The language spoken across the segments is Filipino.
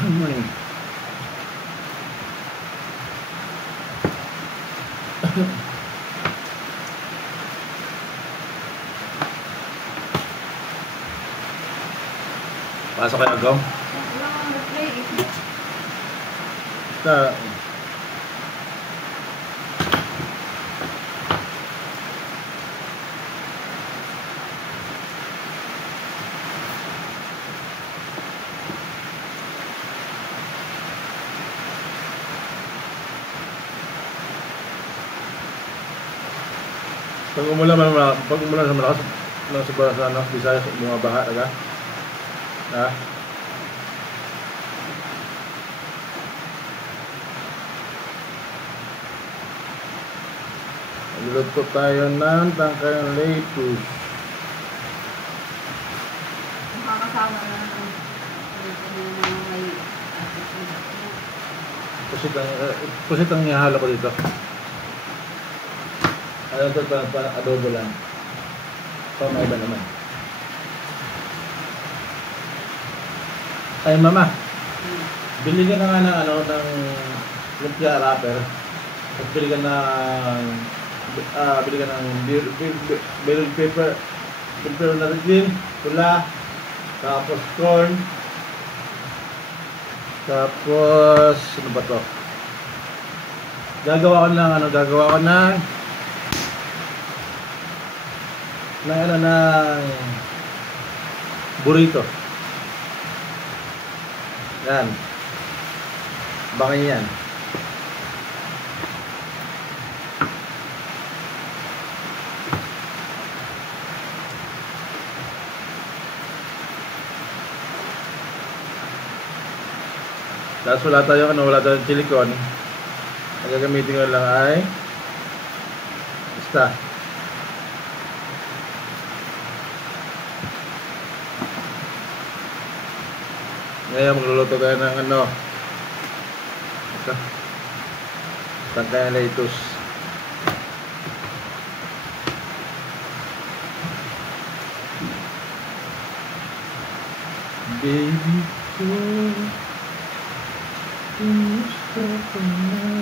Morning. Pasok kayo agam? Sa pag umulan sa malakas sa ano, Visayas, mga baha talaga. Ha? Magluluto tayo ng tangkayang lettuce. Makakasama na ng may pusit ang ihalo ko dito. Ano ito, parang adobo lang. May iba naman. Ay mama, bili ka na nga ng ano, ng lumpia wrapper. At bili ka ng bell pepper na rin, pula, tapos corn, tapos ano ba to? Gagawa ko ng burrito. Yan. Bangin yan. Tapos wala tayong silicone. Ang gagamitin ko lang ay basta. Ngayon magluluto tayo ng ano, tangkayang lettuce. Baby ko, kumusta ka na?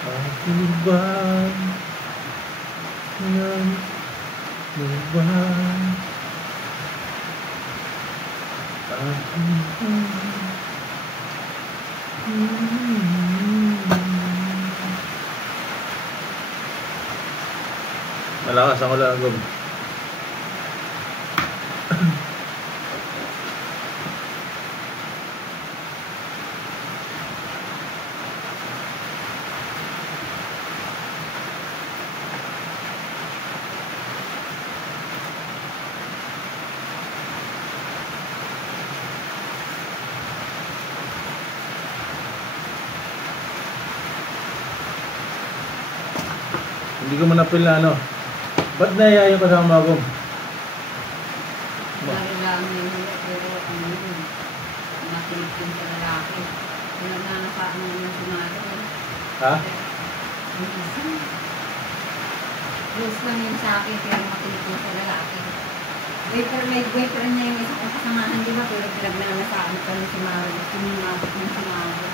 Ako ba yan? Ako ba? Malakas ang ulan. Hindi ko manapil na ano. Ba't naiyayin ko sa mga gom? dahil lang yun, pero ano yun, makinig yun sa lalaki. Pinagnanasaan mo yung sumalo. Ha? Rules lang yun sa akin, pero makinig yun sa lalaki. May boyfriend niya yung isa kong kasamahan, di ba? Pero pinagnanasaan ka ng sumalo. Sumimabot ng sumalo.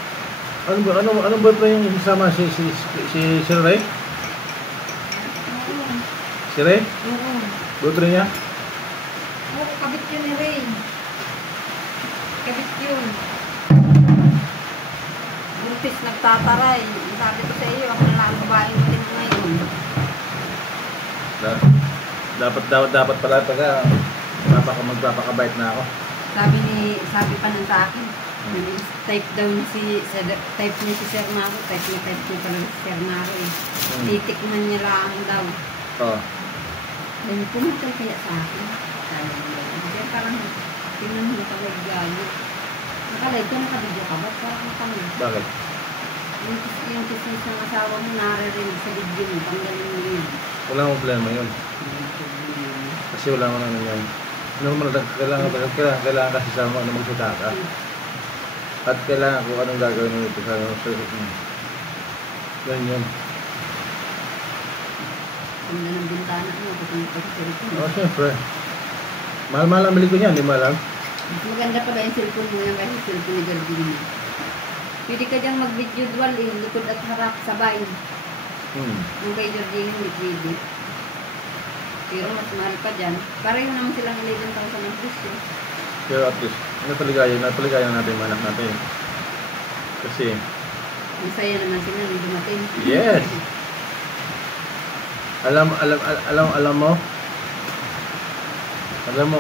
Anong boyfriend yung kasama? Si Ray? Si Ray? Oo. Boyfriend niya? Oo, kabit yun ni Ray. Kabit yun. Buntis nagtataray. Sabi ko sa iyo, ako na lang babae mo din ngayon. Dapat pala taga magpapakabait na ako. Sabi pa nun sa akin, type daw niya type niya si Sir Maro, type niya pala si Sir Maro eh. Titikman niya lang daw. Oo. Then pumunta kaya sa akin. Kaya parang tingnan mo ka may galit. Nakalive ka, nakabidyo ka ba? Parang kami. Bakit? Yung kismis ng asawa mo naririnig sa video mo, tanggalin mo yun. Wala akong problema yun. Kasi wala akong ano yan. Normal, kailangan kasi sa mga magsalita ka. At kailangan kung anong gagawin mo ito sa yan. Ang ng bintana mo, kasi ito sa cellphone. Oo, siyempre. Mahal-mahal ang bili ko niyan, di mo alam? Mas maganda pala yung cellphone mo yan kasi cellphone ni Gardini. Pwede ka dyan mag-video dual yung likod at harap sabay. Yung kay Gardini hindi pwede. Pero mas mahal pa dyan. Pareho naman silang 11,000 ang presyo. Pero at least, napaligayan natin yung anak natin. Kasi, Masaya naman sila nung dumating. yes! Alam mo? Alam mo,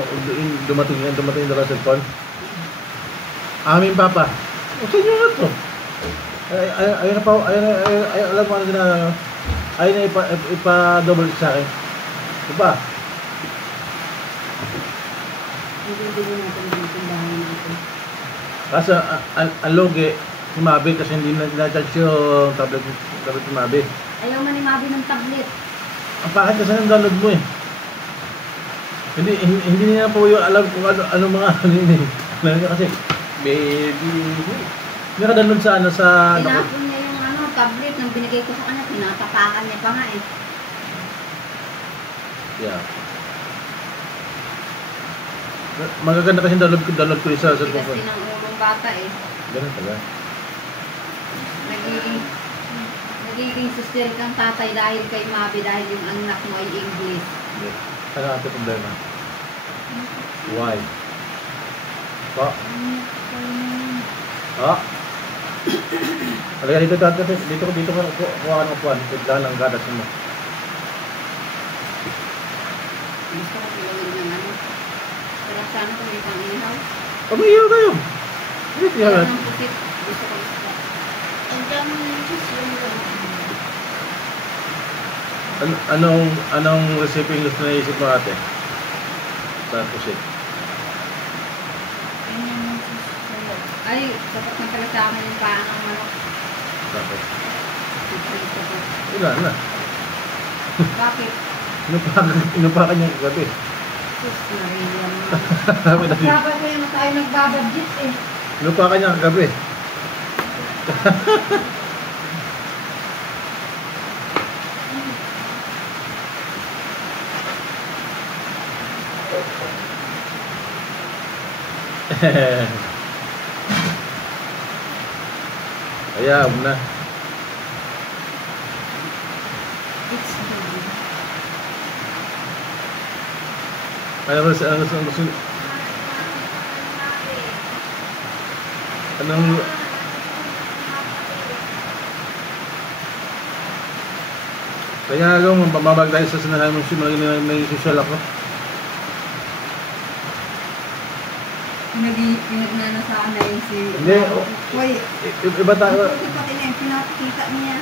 dumating yung dalawa cellphone. Aming papa. O sa inyo nga to. Ayun na pa, alam mo ano na, ayun na ipa-double sa akin. Diba? Hindi natin yung tindahan natin. Kasi ang logi, si Mabi kasi hindi na charge yung tablet ni Mabi. Ayaw man ni Mabi ng tablet. Ang pakit kasi ng download mo eh. Hindi niya po yung alam kung ano mga ano yun eh. Alam niya kasi, baby, hindi ka download sa ano sa... Tinapon niya yung tablet nang binigay ko sa kanya, tinatapakan niya pa nga eh. Yeah. Magaganda kasi download ko isa sa cellphone ko. Kasi ng urong bata eh. Ganun talaga. Nagiging social kang tatay dahil kay Mabi dahil yung anak mo ay English. Ano ang problema? Why? Pa? Halika dito ka kuha ka ng upuan. Tignan ang gatas mo. Gusto ko pilawin ng ano. Pero sana kung may pang-ihaw. Pag-ihaw kayo. Hindi Kaya siya. ng pusit. Gusto ko isa. Ang dami ng cheese yung Anong recipe yung gusto na isip mo ate? Sa pusit. Ay, sapat na pala sa akin yung paan ng manok. Bakit? Ito ko. Wala na. Bakit? Inupakan niya kagabi. Sus, nariyan mo. Dapat ko yung tayo nagbabadget eh. Inupakan niya kagabi. Ayaw na. It's good. Anong kaya nga gawin, mababag tayo sa sinasabi mong may social ako. Pinagnana sa akin na yung si... Hindi, Wait. Iba tayo. Ito pati na yung pinapakita niya.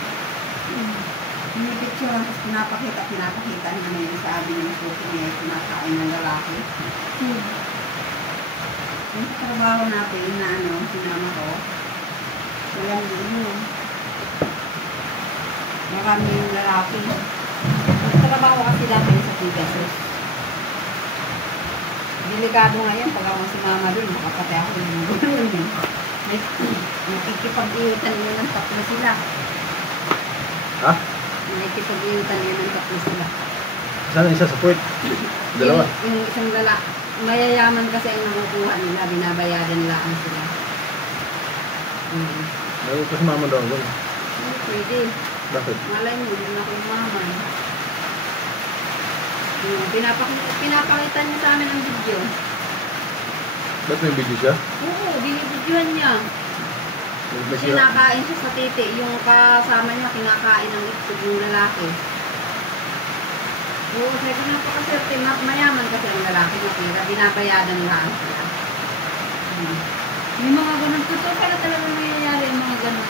Yung picture, tapos pinapakita niya na yung sabi niya na suso niya yung pinakain ng lalaki. Yung trabaho natin na sinama ko, walang yun. Marami yung lalaki. Yung trabaho kasi dati sa Pegasus. Delikado ngayon, pag ako si mama doon, makapatay ako yung gano'n din. Nakikipag-iutan yun ng tatlo sila. Ha? Nakikipag-iutan yun ng tatlo sila. Sana isa sa puwit? Dalawa? Yung isang mayayaman kasi ang nakukuha nila, binabayaran nila ang sila. May kasi mama daw. Pwede. Bakit? Malay mo, yun ako yung mama. Pinapakita niya sa amin ang video. Ba't may video siya? Oo, binibidyohan niya. Kasi nakain siya sa titi. Yung kasama niya, kinakain ng itlog yung lalaki. Oo, sabi ko napakaserte. Mayaman kasi ang lalaki natira. Binabayadan lang sila. May mga ganun. Totoo pala talaga nangyayari yung mga ganun.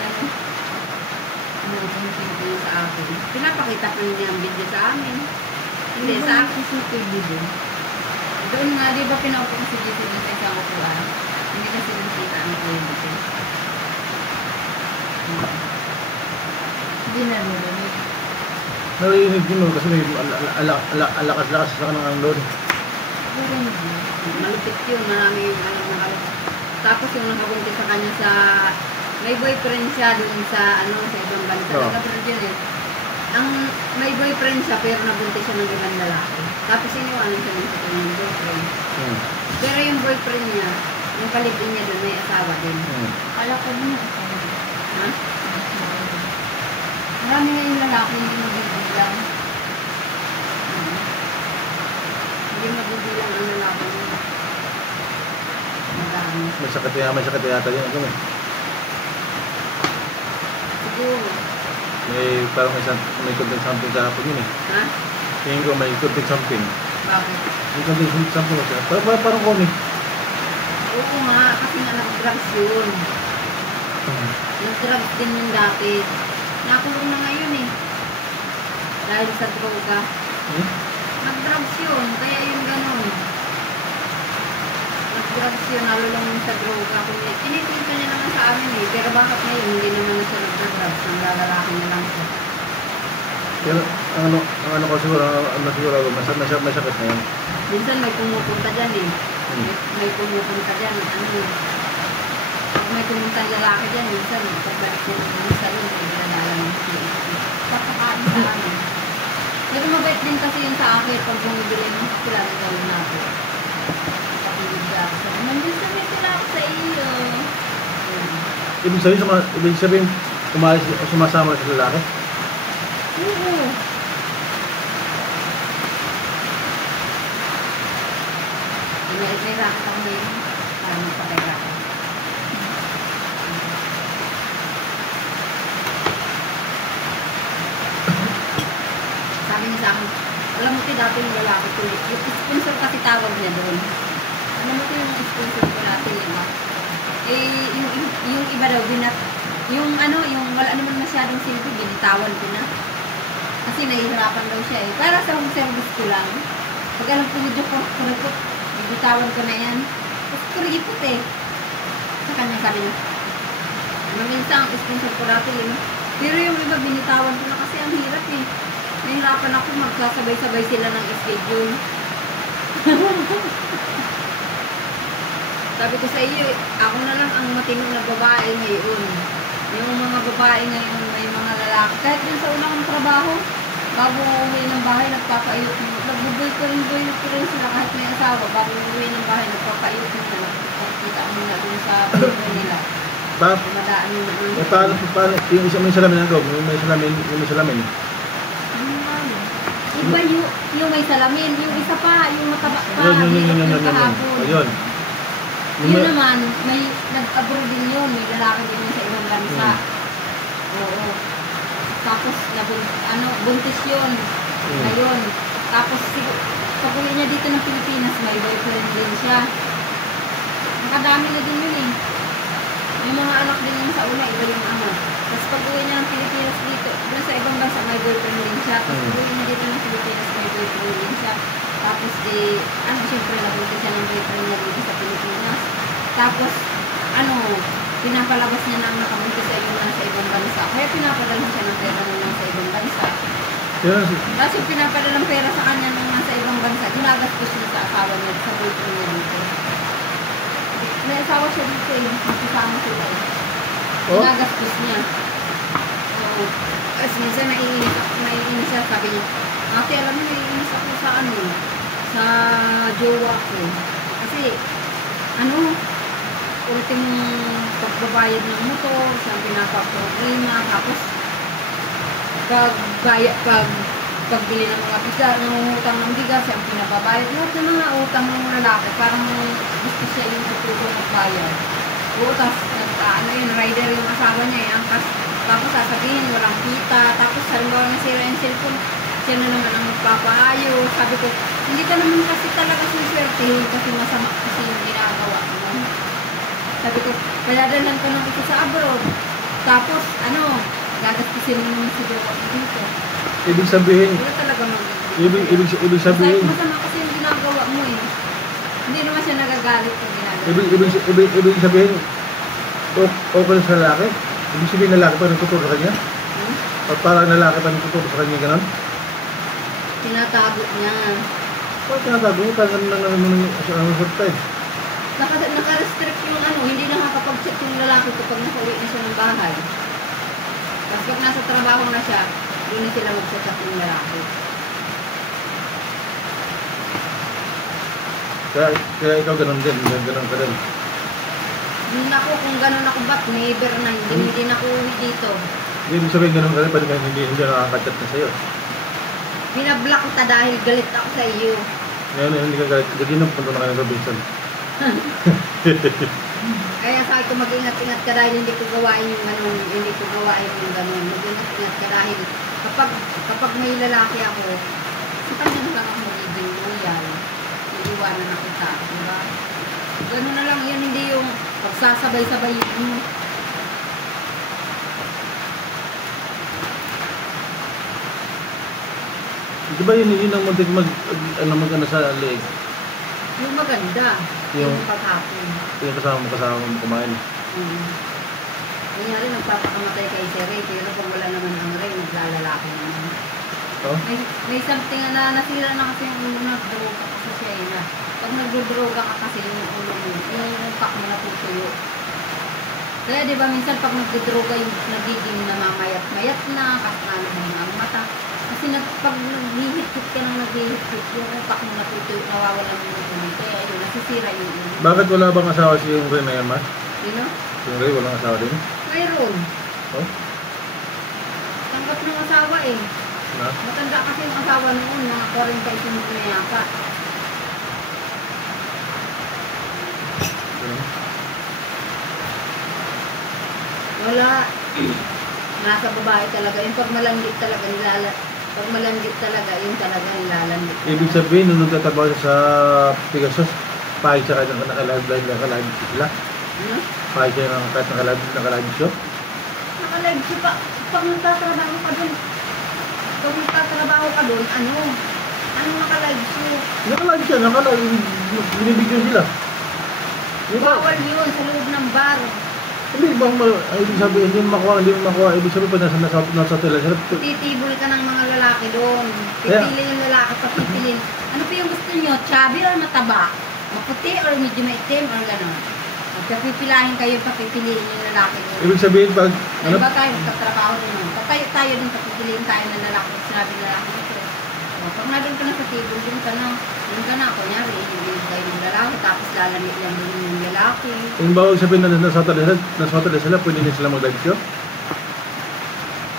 Kung sa akin. Pinapakita pa niya ang video sa amin. Hindi, sa akin CCTV doon. Doon nga, di ba pinaupo ko si JC doon sa isang upuan? Hindi kasi doon kita ang kuya dito. Hindi na narinig. Narinig mo kasi may alakas-lakas sa kanang load. Malupit yun, marami yung nakalupit. Tapos yung nakabunti sa kanya sa... May boyfriend siya doon sa sa ibang bansa. Oo. Nagka-pero dyan eh. ang may boyfriend siya pero nabuntis siya ng ibang lalaki. Tapos iniwanan siya ng kanyang boyfriend. Pero yung boyfriend niya, yung palibin niya doon, may asawa din. Kala ko din. Ha? Marami nga yung lalaki hindi mabibilang. Hindi mabibilang ang lalaki niya. Madami. May sakit yata yun. Ano, Siguro. parang may content something kahapon yun eh. Ha? Tingin ko may content something. Bakit? May content something siya. Parang comic. Oo nga, kasi nga nag-drugs yun. Nag-drugs din yung dati. Nakulong na ngayon eh. Dahil sa droga. Nag-drugs yun, kaya yun ganun. Nag-drugs yun, nalulong yun sa droga. Tinitinta niya naman sa amin eh. Pero bakit ngayon, hindi naman na siya nag-drugs. Nanglalalaki na lang siya. Pero ang ano ko siguro, may sakit na yun. Minsan may pumupunta dyan eh. May pumupunta dyan. Pag may pumunta lalaki dyan, minsan pagbalik niya ng salon, may ginadala ng pagkakain sa amin. Pero mabait din kasi yun sa akin pag bumibili ng sila ng gawin natin. Pakibigla ako sa nandiyan sa may sila ako sa iyo. Ibig sabihin, sumasama sa lalaki? Oo. May racket ako ngayon. Para magpapay-racket. Sabi niya sa akin, alam mo tayo dati yung lalaki ko. Yung sponsor kasi tawag niya doon. Alam mo tayo yung sponsor ko natin, diba? Eh, yung iba daw, yung wala naman masyadong silbi, binitawan ko na. Kasi nahihirapan daw siya eh. Para sa home service ko lang. Pag alam ko medyo kurikot, bitawan ko na yan. Tapos kurikot eh. Sa kanya sabi niya. Minsan ang sponsor ko dati yun. Pero yung iba binitawan ko na kasi ang hirap eh. Nahihirapan ako magsasabay-sabay sila ng schedule. Sabi ko sa iyo, ako na lang ang matinong na babae ngayon. Yung mga babae ngayon, may mga lalaki. Kahit din sa unang trabaho, bago umuwi ng bahay, nagpapayot mo. Nagbuboy ko rin sila kahit may asawa. Bago umuwi ng bahay, nagpapayot mo na. Kita mo na dun sa buhay nila. Madaan mo na. Paano? Yung may salamin na gawin? May salamin. Iba yung may salamin. Yung isa pa, yung mataba pa. Yun. Kahapon. Ayun. Yun naman, may nag-abroad din yun. May lalaki din yun sa ibang bansa. Oo. Tapos, buntis yun. Ngayon. Tapos, pag-uwi niya dito ng Pilipinas, may boyfriend din siya. Nakadami na din yun eh. May mga anak din yun sa una, iba yung ama. Tapos, pag-uwi niya ng Pilipinas dito, doon sa ibang bansa, may boyfriend din siya. Tapos, pag-uwi niya dito ng Pilipinas, may boyfriend din siya. Tapos, siyempre, nabuntis siya ng boyfriend niya dito sa Pilipinas. Tapos, pinapalabas niya na ang nakabuntis sa ibang bansa. Kaya pinapadala siya ng pera nung nasa ibang bansa. Tapos yung pinapadalang pera sa kanya nung nasa ibang bansa, ginagastos niya sa asawa niya, sa boyfriend niya dito. May asawa siya dito eh, makisama sila eh. Ginagastos niya. Oo. Tapos minsan naiinis siya, sabi niya, ate, alam mo, naiinis ako sa sa jowa ko. Kasi, ultimong pagbabayad ng motor, siyang pinapaproblema, tapos pagbili ng mga bigas, nangungutang ng bigas, siyang pinapabayad. Lahat ng mga utang ng lalaki, parang gusto siya yung tutulong magbayad. Oo, tapos rider yung asawa niya eh, angkas. Tapos sasabihin, walang kita. Tapos halimbawa nasira yung cellphone, siya na naman ang magpapaayos. Sabi ko, hindi ka naman kasi talaga suswertehin kasi masama kasi yung ginagawa mo. Sabi ko, padadalan ko ng ito sa abroad. Tapos, gagastusin mo naman si Jowa dito. Ibig sabihin, wala talaga ibig sabihin, masama kasi yung ginagawa mo eh. Hindi naman siya nagagalit kung ginagawa. Ibig sabihin, okay sa lalaki? Ibig sabihin lalaki pa nagtuturo sa kanya? At parang lalaki pa nagtuturo sa kanya gano'n? Tinatago niya. Parang tinatago niya, parang surprise. Naka-restrict yung hindi nakakapag-chat yung lalaki kapag nakauwi na siya ng bahay. Tapos pag nasa trabaho na siya, Doon sila magsasak ng lalaki. Kaya ikaw ganun din, ganun ka din. Hindi ako, kung gano'n ako ba't, never na, hindi na ako uwi dito. Hindi ibig sabihin ganun ka rin, pwede hindi nakakachat na sa'yo. Binablock kita dahil galit ako sa iyo. Ngayon, hindi ka galit. Hindi na punta na kayo sa Robinson. Kaya sabi ko mag-ingat-ingat ka dahil hindi ko gawain yung gano'n, hindi ko gawain yung gano'n. Mag-ingat-ingat ka dahil kapag may lalaki ako, sa kanya na lang ako magiging loyal. Iiwanan na kita, diba? Gano'n na lang, yan hindi yung pagsasabay-sabayin mo. Di ba yun ang muntik mag-ano sa leeg? Yung maganda, yung paghapon. Yung kasama mo kumain. Kunyari, nagpapakamatay kay si Ray, pero pag wala naman ang Ray, naglalalaki naman. Oh? May something na nasira na kasi yung ulo na droga kasi siya eh, na pag nagdodroga ka kasi yung ulo mo, yung utak mo natutuyo. Kaya di ba minsan pag nagdodroga yung nagiging namamayat-mayat na, kasnalo mo ang mata. Kasi pag naghihit-hit ka nang naghihit-hit, yung utak mo natutuyo, nawawalan mo ng ulo. Kaya yun, nasisira yung ulo. Bakit wala bang asawa si yung Ray na yan, ma? Sino? Yung Ray, walang asawa din? Mayroon. Oh? Tanggap ng asawa eh. Na? Matanda kasi yung asawa noon, mga 45 na yata. Wala. Nasa babae talaga. Yung pag malanggit talaga, pag malanggit talaga, yun talaga nilalanggit. Ibig sabihin, nung nagtatrabaho siya sa Pegasus, pahit siya kahit nakalive sila? Ano? Pahit siya kahit nakalive show? Nakalive siya pa. Pag nagtatrabaho ka dun, ano nakalive siya? Nakalive siya, binibigyan sila. Bawal yun sa loob ng bar. Hindi bang ibig sabihin, hindi mo makuha, ibig sabihin pa nasa tela sila. Titibol ka ng mga lalaki doon. Pipili yung lalaki, papipilin. Ano pa yung gusto nyo? Chubby or mataba? Maputi or medyo maitim or gano'n? Magkapipilahin kayo, papipiliin yung lalaki doon. Ibig sabihin pag... Ano ba tayo? Magkatrabaho din. Patayo tayo din, papipiliin tayo ng lalaki. Sinabi ng lalaki dito. Pag na doon ka na sa table, doon ka na. Kunyari, hindi kayo ng lalaki, tapos lalamit lang din yung lalaki. Yung bawag sabihin na nasa hotel sila, pwede na sila mag-live show?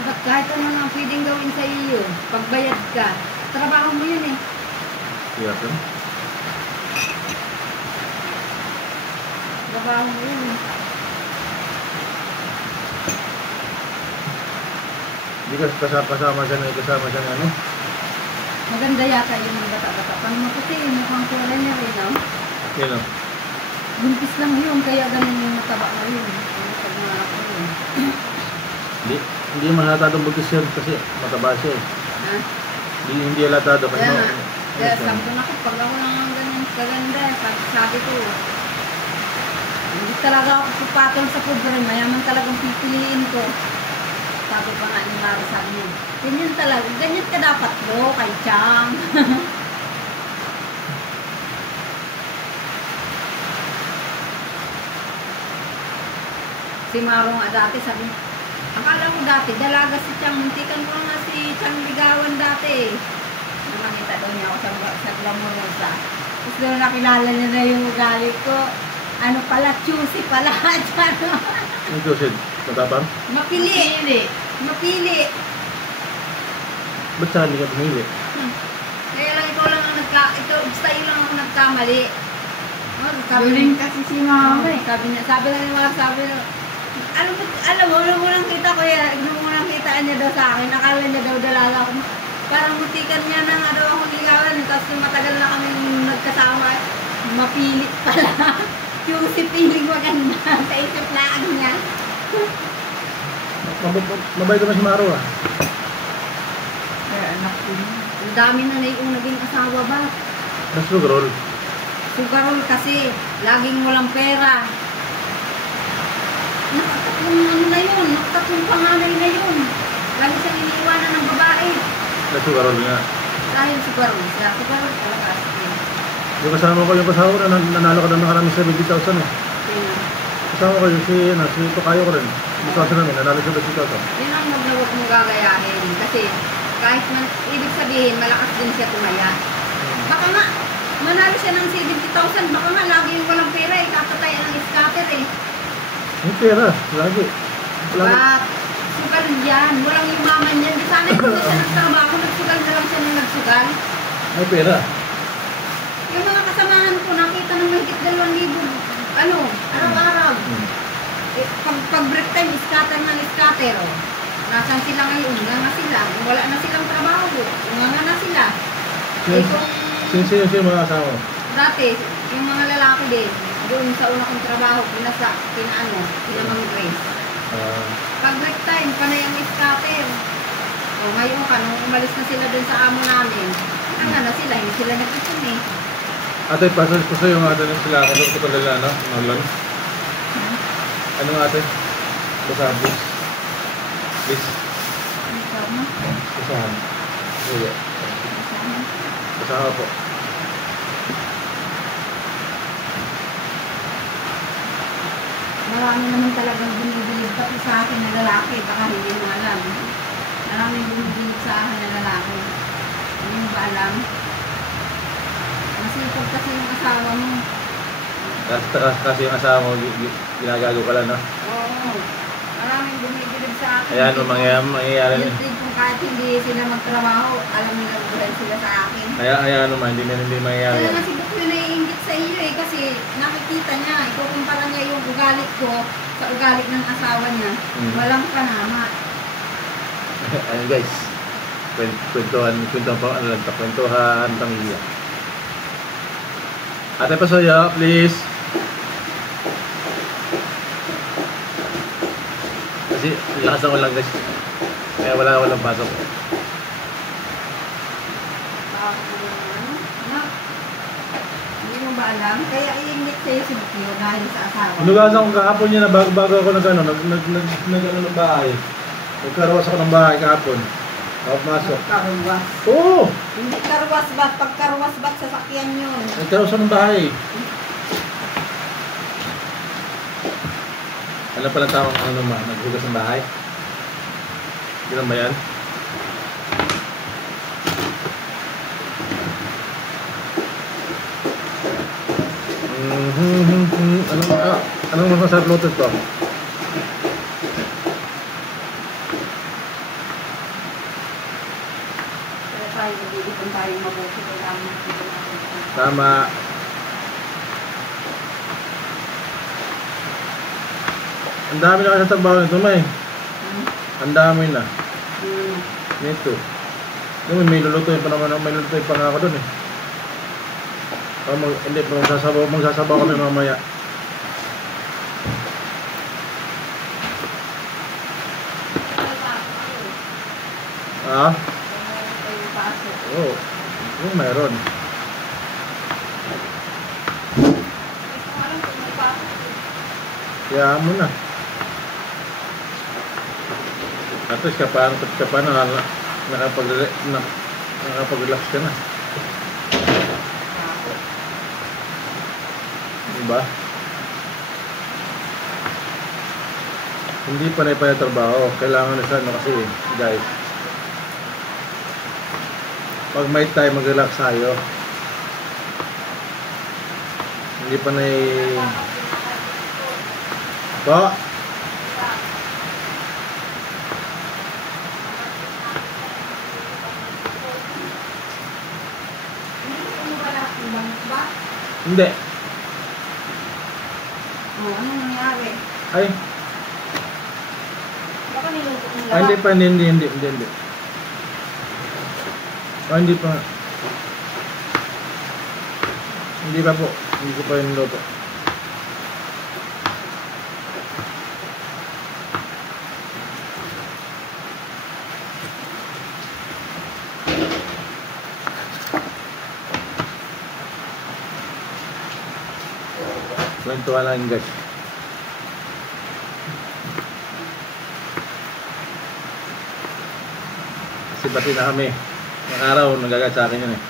Ba't kahit ano na pwedeng gawin sa iyo, pagbayad ka, trabaho mo yun eh. Yeah, sir. Trabaho mo yun eh. Hindi kasama siya na ano? Maganda yata yung mga bata-bata. Pang maputi, mukhang kulay niya rin, no? Yan o. Buntis lang yun, kaya ganun yung mataba na yun. Pag mga yun. Hindi mahalatadong buntis yun kasi mataba siya eh. Ha? Hindi halatado kasi Kaya sabi ko na pag ako lang ganyan kaganda, sabi ko, hindi talaga ako pupatol sa pobre, mayaman talagang pipiliin ko. Sabi pa nga ni Mara, sabi niya, ganyan ka dapat lo, kay Chang. Si Maro nga dati, sabi, akala ko dati, dalaga si Chang, muntikan ko nga si Chang ligawan dati. Nakakita daw niya ako sa Glamorosa. Tapos doon nakilala niya na yung ugali ko. Ano pala, choosy pala. Yung Joseph, matapang? Mapili. Ba't saan hindi ka pumili? Kaya lang ikaw lang ang sa'yo lang ang nagkamali. Galing kasi si mama eh. Sabi lang yung mga alam mo lang kita kuya, mo lang kitaan niya daw sa akin, akala niya daw dalala ako. Parang mutikan niya na nga daw ako ligawan, tapos matagal na kami nagkasama, mapilit pala. Yung si piling maganda sa isip lang niya. Mabait naman si Maro ah. Kaya anak ko niya. Ang dami na yung naging asawa ba? Mas sugarol. Sugarol kasi, laging walang pera. Nakatatlong panganay na yun. Lagi siyang iniiwanan ng babae. Mas sugarol nga. Dahil sugarol siya. Sugarol talaga. Yung kasama ko nanalo ko ng nakarami 70,000 eh. Sino? Kasama ko si Tokayo ko rin. Sitwasyon namin, nanalo siya sa sitwasyon. Yun ang huwag mong gagayahin. Kasi kahit man, ibig sabihin, malakas din siya tumaya. Baka nga, manalo siya ng 70,000, baka nga lagi yung walang pera, ikakataya ng scatter eh. Yung pera, lagi. But, sugal yan, walang yumaman yan. Di sana kung siya nagtrabaho, nagsugal na lang siya ng nagsugal. May pera. Yung mga kasamahan ko, nakita ng mahigit 2,000, araw-araw. Pag break time, scatter ng scatter, oh. Nasaan sila ngayon? Nga sila. Wala na silang trabaho. Nga na sila. Eh, kung Sino mga asawa mo? dati, yung mga lalaki din, doon sa una kong trabaho, pinamang Grace. Pag break time, panay ang scatter. O ngayon ka, nung umalis na sila doon sa amo namin, na sila, hindi sila nag-isun eh. Ate, pasal ko sa'yo yung ate ng sila. Ano ko talaga, no? Nolan? Ano nga ate? Basahan, please. Please. Basahan. Sige. Basahan po. Marami naman talagang binibilib pati sa akin na lalaki, baka hindi mo alam. Maraming binibilib sa akin na lalaki. Hindi mo ba alam? Masipag kasi yung asawa mo. Kasi yung asawa mo, ginagago ka lang, no? Oo. Maraming bumibilib sa akin. Ayan, mangyayari. Yung trip kung kahit hindi sila magtrabaho, alam nila buhay sila sa akin. Ayan naman, hindi mangyayari. Kaya nga si Bukyo naiingit sa iyo eh, kasi nakikita niya, ikukumpara niya yung ugalit ko sa ugalit ng asawa niya. Walang panama. Ayun guys, kwentuhan pamilya. Ate Pasoya, please. Kasi lakas ako lang guys. Kaya walang pasok. Hindi mo ba alam? Kaya iingit sa'yo si Bukyo dahil sa asawa. Hinugasan ko kahapon niya na bago ako nag bahay. Nagkaroas ako ng bahay kahapon. Masok. Karuwas. Oo! Hindi karuwas ba? Pag karuwas ba't sasakyan yun? Nagkaroas ako ng bahay. Ano pala tawag naghugas ng bahay? Ganun ba yan? Anong mas masarap luto ito? Kaya tayo, magiging tayong mabuti. Kailangan natin. Tama. Ang dami na kasi sa trabaho nito, May. Ang dami na. Nito. May lulutuin pa naman. May lulutuin pa nga ako dun eh. Hindi, magsasabaw kami mamaya. Ah? Oo. Oo, mayroon. Kaya mo na. At least ka pa nakapag-relax ka na. Diba? Hindi panay-panay trabaho. Kailangan na siya kasi guys. Pag may time, mag-relax tayo. Hindi panay... Po? Hindi. Ano nangyari? Ay. Baka niluto ng Ay, hindi pa. Hindi. Ah, hindi pa. Hindi pa po. Hindi ko pa yung luto. Kwentuhan lang guys. Kasi pati na kami. Ng araw, nagagat sa akin yun eh.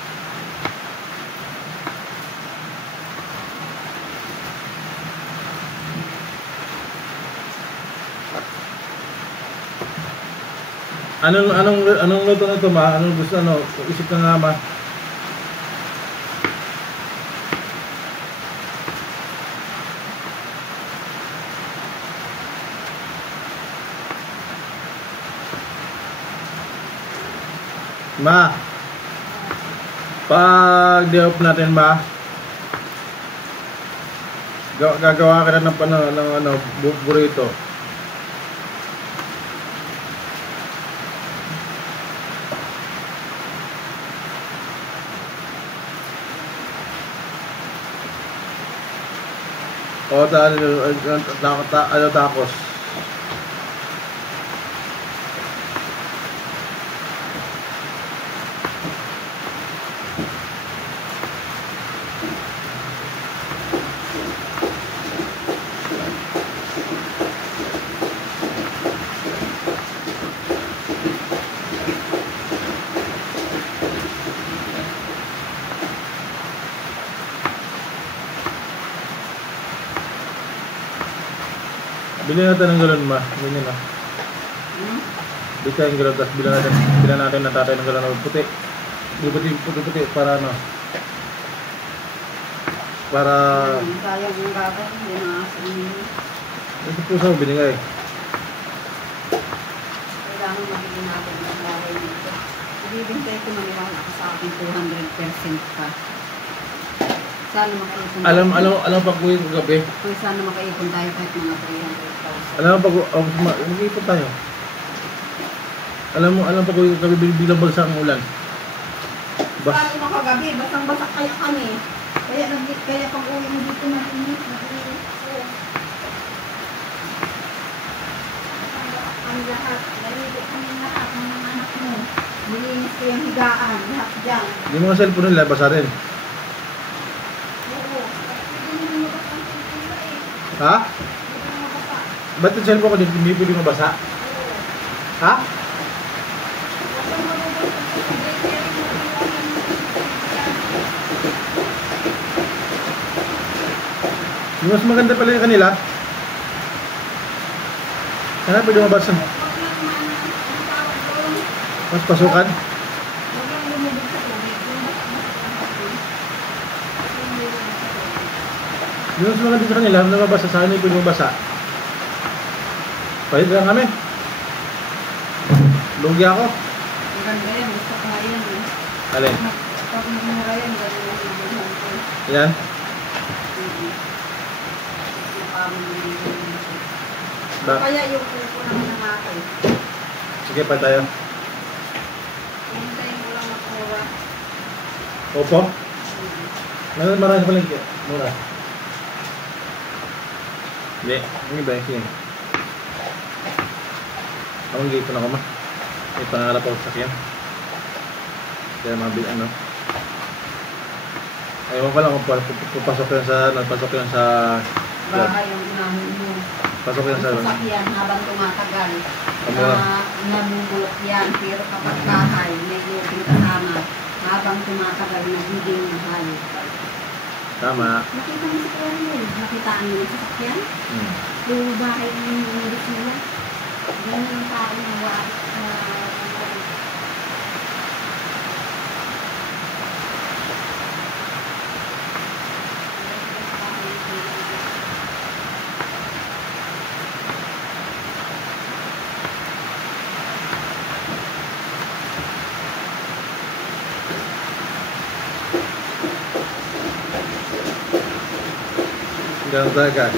Anong luto na to, ma? Anong gusto, ano? Isip na nga, ma. Ma, pag di-off natin, ma, gagawa ka na ng burrito. O, tacos. Bili natin ng galon, ma. Ganyan na. Bili tayo ng galon, tapos bilan natin na tatay ng galon na puti. Puti para ano. Para... Sayang yung gatas, hindi na asin. Ito po sa binigay. Kailangan magiging natin ng bagay dito. Ibibintay ko maniwala ka sa akin 200% pa. Sana makaipon tayo. Alam pa ko yung gabi. Kung sana makaipon tayo kahit mga 300,000. Alam pa ko, mag-iipon tayo. Alam pa ko yung gabi bilang bagsak ang ulan. Paano makagabi? Basang-basak kaya kami. Kaya pag uwi mo dito na init. Ang lahat. Naligo kami lahat ng mga anak mo. Nilinis ko yung higaan. Lahat dyan. Yung mga cellphone nila, basa rin. Ha? Ba't yung cellphone ko dito, hindi pwede mabasa? Ha? Yung mas maganda pala yung kanila. Ano pwede mabasa? Mas pasukan? Yung mas maganda sa kanila, na mabasa sa akin, pwede mabasa. Pahit lang kami. Lugi ako. Maganda yan. Gusto ko nga yan. Alin? Pag mura yan, gano'n yung ibuhan ko. Yan. Kaya yung kuko naman ng akin. Sige pa tayo. Hintayin mo lang makura. Opo? Marami pa lang mura. Hindi. Ang iba yung sige. Ang gipon ako, ma. May pangalap ako sa sakyan. Kaya mabil ano. Ayaw pa lang kung papasok yan sa Bahay yung unahin mo. pasok yan sa Sasakyan habang tumatagal. Ano? Namumulok yan. Pero kapag bahay, may lubing kasama. Habang tumatagal, nagiging mahal. Tama. Nakita mo si Kuya Noel? Nakitaan mo yung sasakyan? Yung bahay ng ulit nila. Ganun ang tao na wala. Ganun talaga.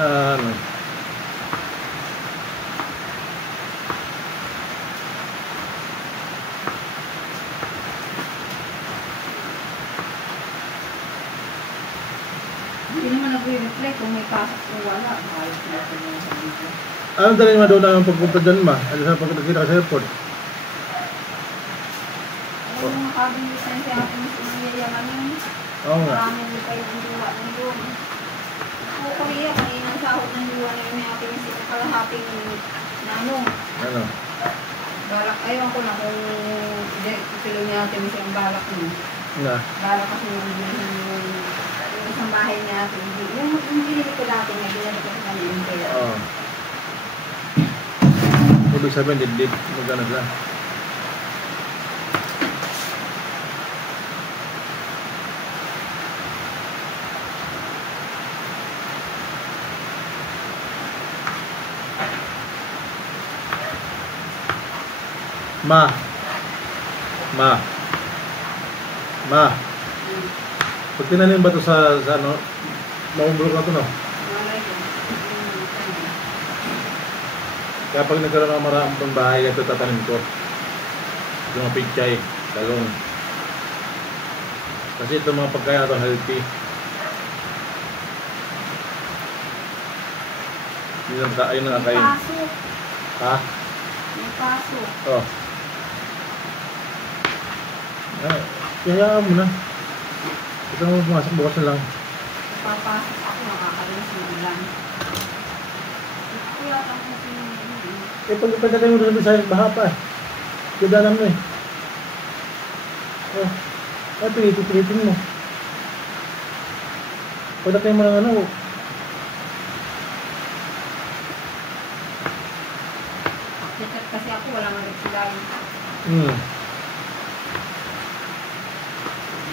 Ano? Hindi naman nag-reflect kung may pasok o wala. Ayos na ito yung sabi ko. Anong dali mo daw na pagpunta dyan, ma? Ano sa pagkita ka sa airport? Alam mo, nakabing lisensya natin sa yayaman yun. Oo nga. Maraming kayo ang duwa ng yun. Oo, Korea, kaninang sahod ng luwa na may ating kalahating nano. Ano? Balak, ayaw ko na kung ituloy niya natin siyang balak mo. Na? Balak kasi yung isang bahay niya natin. Yung binili ko dati nga, binili ko sa kanila yung pera. Oo. Ibig sabihin, dibdib. Magkano sila? Ma. Pag tinanim ba ito sa ano, maumbulok na ito, no? Malay ko. Kaya pag nagkaroon ng maraming bahay, ito tatanim ko. Yung mga pichay, talong. Kasi ito mga pagkain na ito, healthy. Ayun na May kain. pasok. Ha? May pasok. Oh. Kaya mo na. Ito mo pumasok, bukas na lang. Papasok ako, nakakalas ng ulan. Ako yata ang kasi Pagkatay mo doon sa baha pa eh. Kudanan mo eh. Oh. Pilitin mo. Pagkatay mo ng ano. Pakitat kasi ako, walang nagsilayan.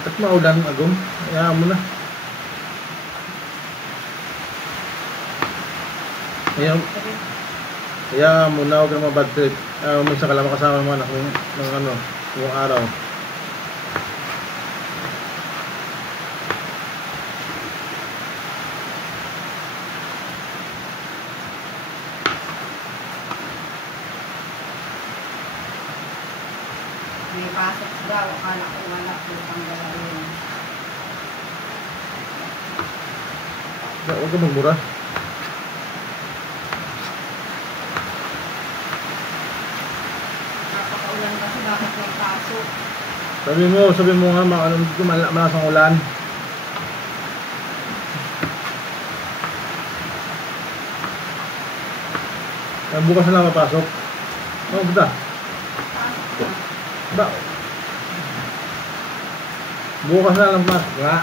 At maulan agong. Kaya mo na. Kaya mo na, huwag ka mga bad trip. Minsan ka lang makasama ng mga anak ng ano, buong araw. May pasok daw, akala ko wala po pang galawin. Huwag ka magmura. Napakaulan kasi bakit may pasok. Sabi mo nga, malakas ang ulan. Bukas na lang mapasok. Oh, buta. Pasok na. Ba? Bukas na lang mas. Nga.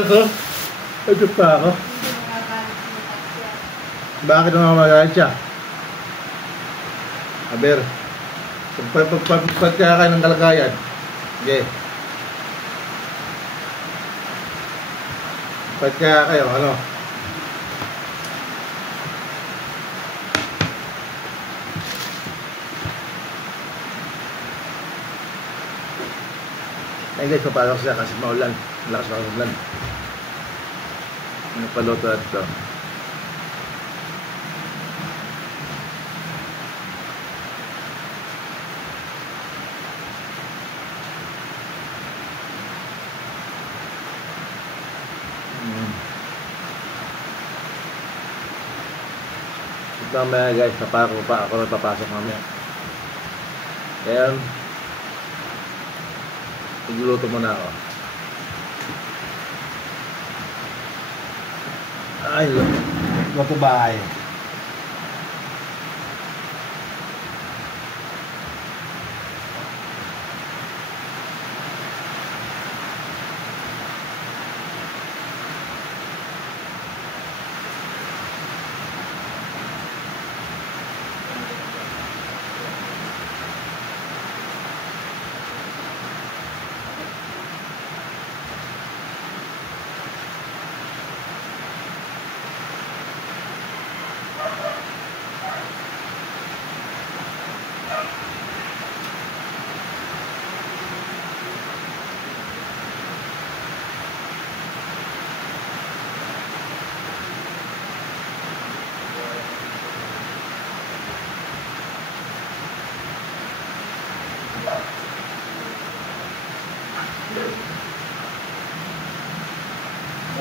Ako. Ito pa ako. Hindi nakakalit ng taksya. Bakit naman magalit siya? Aber. Pagpat kaya kayo ng kalagayan. Okay. Pagpat kaya kayo, ano? Ay guys, papasok siya kasi maulan. Malakas na ulan. Nagpaluto at ito. Ito mamaya guys, ako nagpapasok mamaya. Kaya magluluto muna ako. Ay, luto bahay.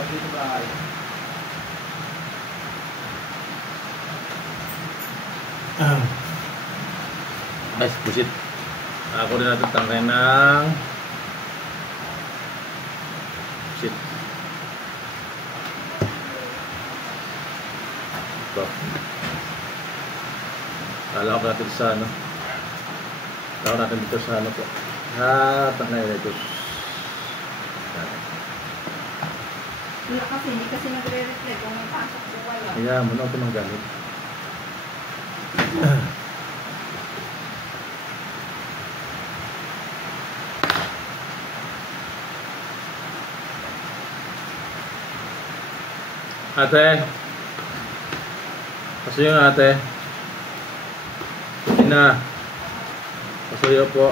Dito bahay. Guys, pusit. Ako din natin tangkay ng shit. Ito. Kala ko natin sa ano. Kala ko natin dito sa ano po. Tangkay na ito. Wala kasi, hindi kasi nagre-reflect kung may pasok o wala. Kaya muna ito mang gamit. Ate. Pasuyo nga ate. Ina. Pasuyo po.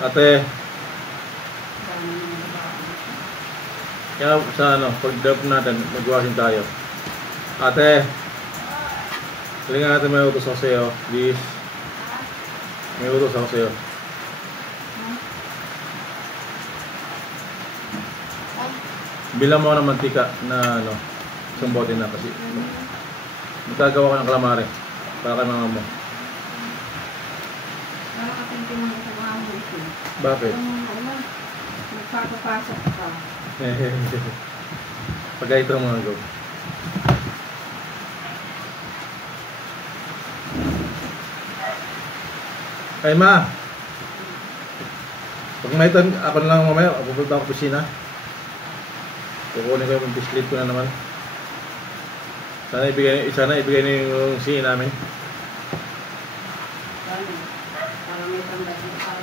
Ate. Kaya sa ano, pag-drop natin, mag-washing tayo. Ate, hindi nga natin may utos ako sa'yo, please. May utos ako sa'yo. Bilang mo ako ng mantika na ano, isang bote na kasi. Magkagawa ka ng calamari para kay mama mo. Wala kasi hindi mga kumamo ito. Bakit? Magpapapasok ka. Pagka ito mga go. Ay ma, pag may tan, ako na lang mamaya, pupunta ako kusina. Kukunin ko yung biscuit ko na naman. Sana ibigay niyo yung siya namin. Para may tanda dito para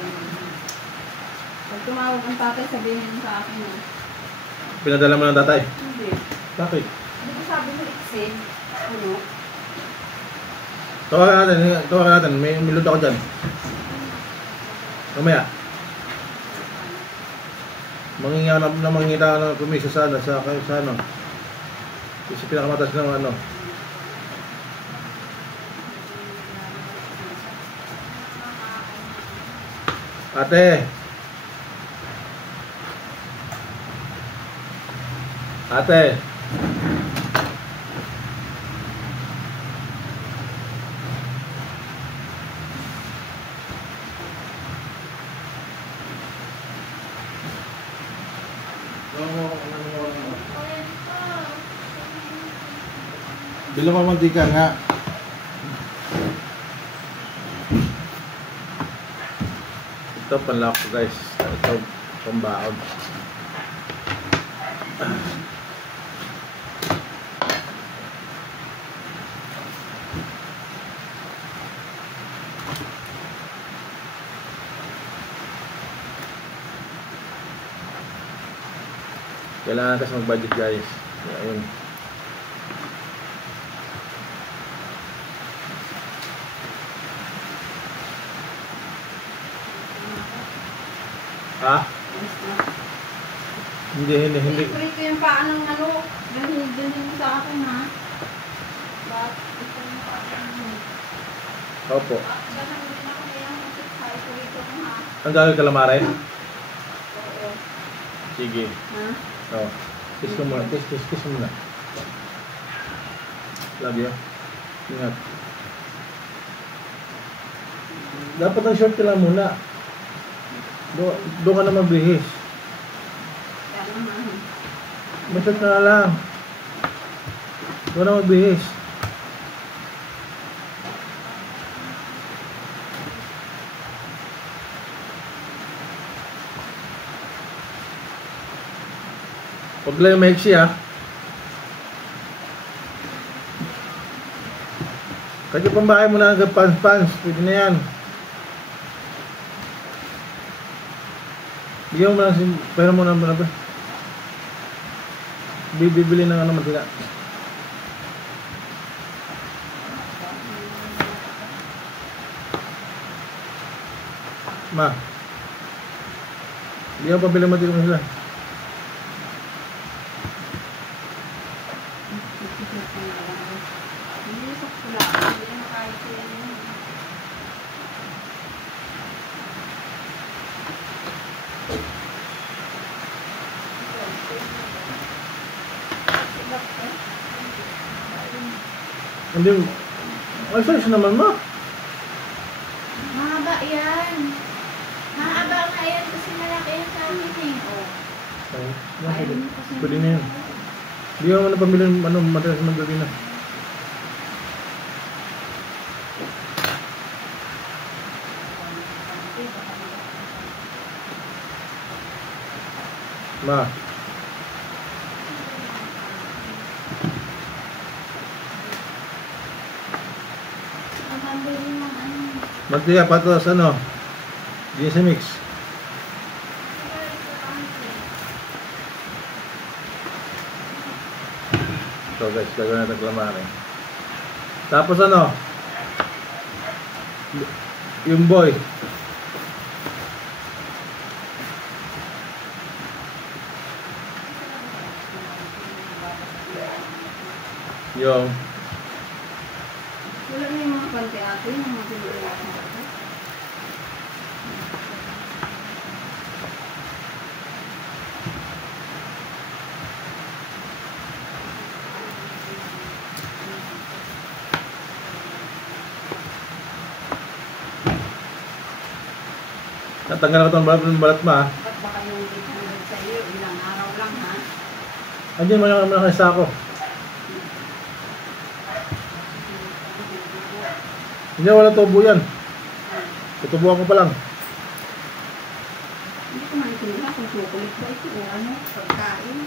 pag tumawag ang tatay, sabihin sa akin na. Pinadala mo ng tatay? Hindi. Bakit? Hindi ko sabi mo exit. Ano? Tawagan natin. May milod ako dyan. Mamaya. Manginga na mangita na kumisa sa ano. Sa ano. Kasi pinakamatas ng ano. Ate. Ate. Bilang mo mantika nga. Ito panlak ko guys. Ito pambaon. Kailangan kasi mag-budget guys. Ayun. Ha? Hindi. Kulit ko yung paanong ano. Ganun mo sa akin ha. Bakit ito yung paanong Opo. ganun din ako kayang masakay. Kulit ko ha. Ang gagawin calamari? Oo. Sige. Ha? Oh. Kiss ko muna. Kiss muna. Love you. Ingat. Dapat ang short ka lang muna. Doon ka na magbihis. Kaya naman. Short ka na lang. Doon na magbihis. Huwag lang yung maiksi ha. Kahit yung pambahay mo na hanggang pants. Pwede na yan. Bigyan mo lang, pera mo na ba? Bibili ng ano matila. Ma. Bigyan mo pabili matila mo sila. Hindi sa pula. Hindi na kahit yan. Hindi, ay size naman mo. Mahaba yan. Mahaba nga yan kasi malaki yan sa akin eh. Ay, Ayaw mo kasi. pwede na yun. Hindi ako na pamili ng ano, madalas ng gagawin na. Ma, Ang pambili ng ano. mantika patos ano? GSM mix. So guys, gagawin natin calamari. Tapos ano? Yung boy. Yung Wala na yung mga panty ate, yung mga pinagawa ko. natanggal ko itong balat ma. Ba't baka yung itanggol sa iyo, ilang araw lang ha? Andiyan mo lang naman sa ako. Hindi, wala tubo yan. Tutubuan ko pa lang. Hindi ko maintindihan kung chocolate ba ito o ano, pagkain.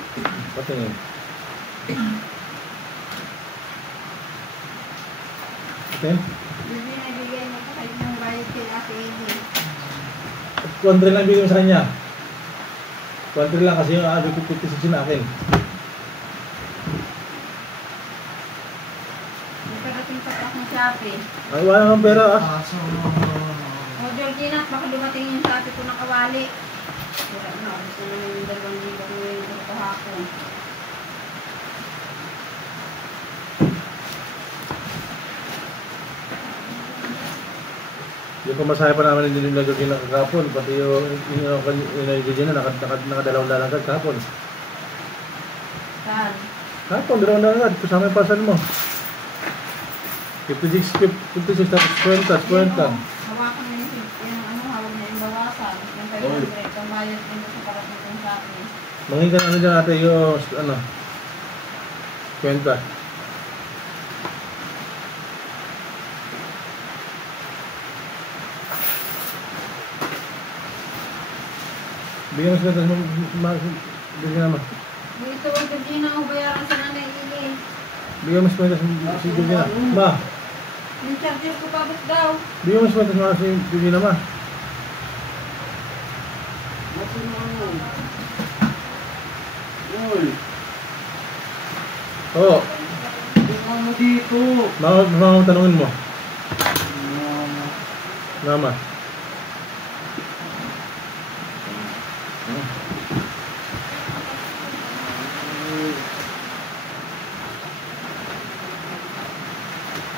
Patingin. Patingin. Hindi nabigay mo pa kayo ng bayad kay Ate Amy. Country lang bigyan mo sa kanya. Country lang kasi yung abi ko 56 na akin. May parating pa ako ng Shopee. Ay, wala naman pera ah. O Georgina, baka dumating yung Shopee ko na kawali. Wala na, gusto na yung 2,000 ko yung kahapon. Yung pamasahe pa namin hindi nila gagawin ng kakapon. Pati yung nagiging na nakadalawang lalagad kakapon. Saan? Kakapon, dalawang lalagad. Kasama yung parcel mo. 56 tapos 20. Hawakan na yung ano, hawag na yung bawasan. Yung 500, pambayad din sa parating kong Shopee. Mangin ka na ano dyan ate yung ano. 20. Bigyan mo sila bigyan naman. Dito, Georgina, ako bayaran sa nanay Ili. Bigyan mo sila si Juliana. Ma, Yung charger ko pabot daw. bigyan mo sila si Juliana ma. Uy, Oo. tingnan mo dito. Mga tanongin mo. Mama.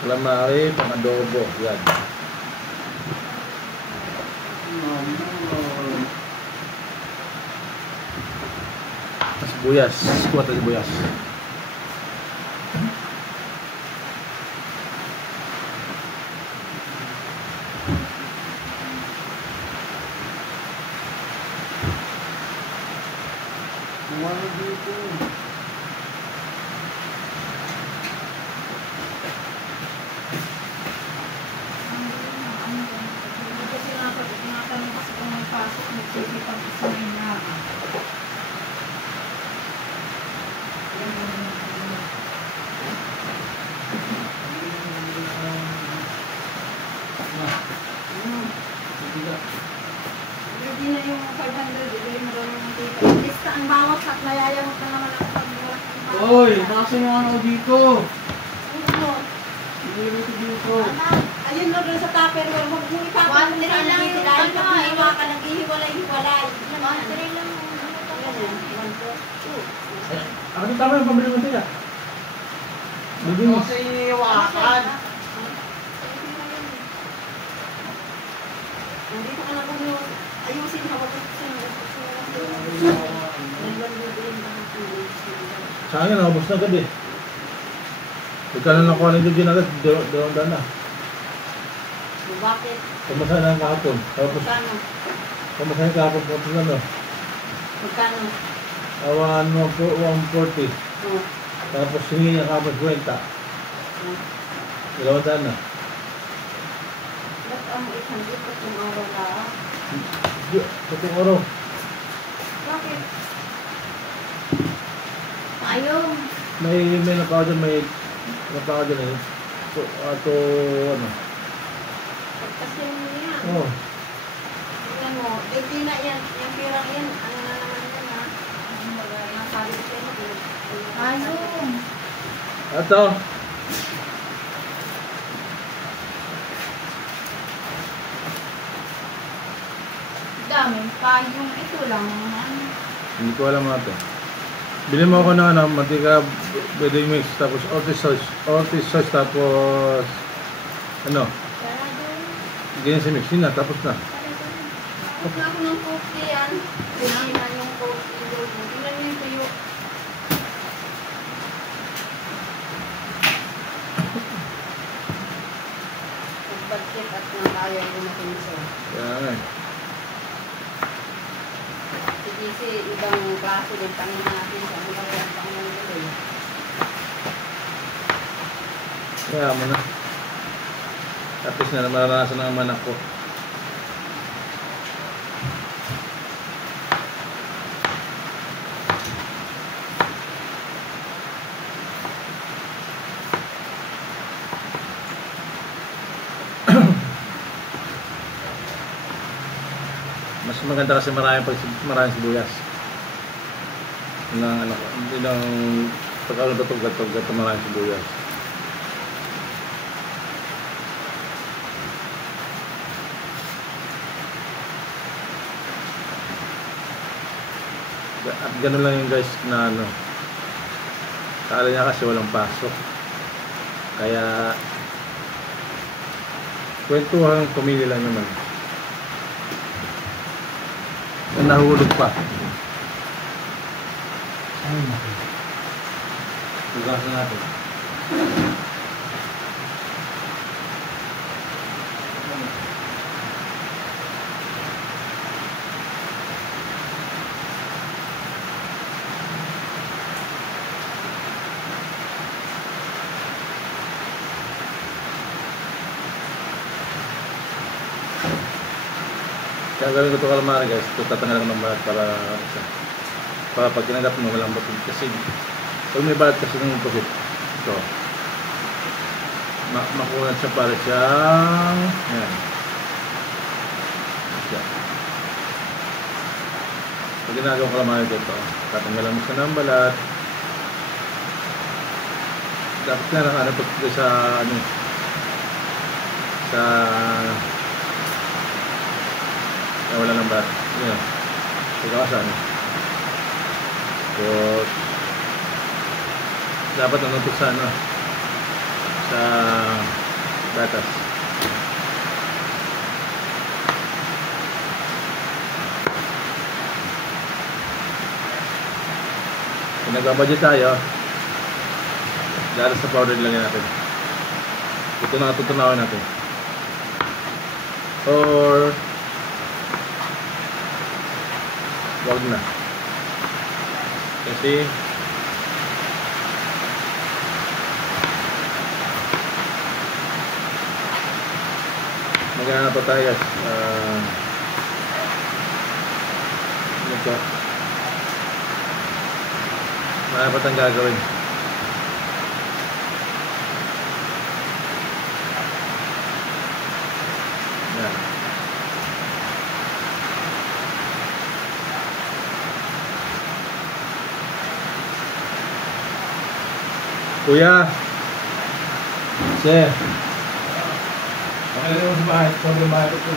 Calamari, pang adobo. Yan. Sibuyas. Kuha tayo sibuyas. Ano dito? Kasi tinatanong kasi kung may pasok, nagsisipag isa na yung naka. Ready na yung 500, ibigay mo daw yung tita. Lista ang bawas at nayayamot na naman ako pag wala kang bawas. Uy, nasa yung ano dito? Ano? Dito dito. Ayun na doon sa tupperware, huwag mong ipapalong One, three sa lang amin yung sila. Yung ano, paghihiwa ka, naghihiwalay-hiwalay. One, three lang. Ganyan, 1, 2, 2. Ako din tama yung pambili mo tiga. Bigyan mo. Kasi iiwakan. Nandito ka na kung yung ayusin, hawak ko sa Sayang, nakabos na agad eh. Ikaw na nakuha ng Georgine agad, dalawang daan na. Bakit? Pamasahe na kahapon. Tapos, Magkano? pamasahe kahapon po ito na. Magkano? 140. Oh. Tapos hingi niya kahapon 20. Dalawang daan na. Ba't ang isang dito kung araw na? Putong araw. Bakit? Ayaw. May napawa dyan, may napawa dyan eh. So, ato, ano. Kasi yan. Oh. Tingnan mo, di na yan. Yung pirang yan, ano na naman yan ha? Ang mga nasalit yan. Ayaw. Ato. Daming payong. Ito lang naman. Hindi ko alam ate. Bili mo ako ng ano, mantika, wedding mix, tapos ortiz sauce, tapos ano, Tara doon. ganyan si mix, yun na, tapos na. Tara doon. Huwag na ako ng cookie yan. Tingnan yung cookie doon. Tingnan niyo yung tuyo. Nag-budget at nakaya yung makinso. Kaya nga eh. Kasi ibang klase din pangin natin sa ibang pangin doon. Kaya mo na. Tapos na maranasan ng manak ko. Mas maganda kasi maraming sibuyas. Yun ang ano, hindi lang pagkakaroon gatog maraming sibuyas. At ganun lang yung guys na ano, kala niya kasi walang pasok. Kaya kwentuhan pumili lang naman. Na nahulog pa. Ay, naku. Tugasan natin. Kaya gawin ko ito kalamari guys, ito tatanggal ng balat para pag kinagap mo malambot kasi pag may balat kasi ng pusit ito makunat siya para siyang yan siya. Pag ginagawa kalamari dito tatanggalan mo siya ng balat dapat nga nakaano pag sa ano sa wala ng balat. Yan. Pagkawasan. Tapos dapat nanutok sa ano sa gatas. Kung nagbabudget tayo, gatas sa powder lang natin. Ito na tutunawin natin. Or wag na kasi magana pa tayo ito marapat ang gagawin yan. Kuya, sir, okay na sa bahay, sobrang bahay ko ito.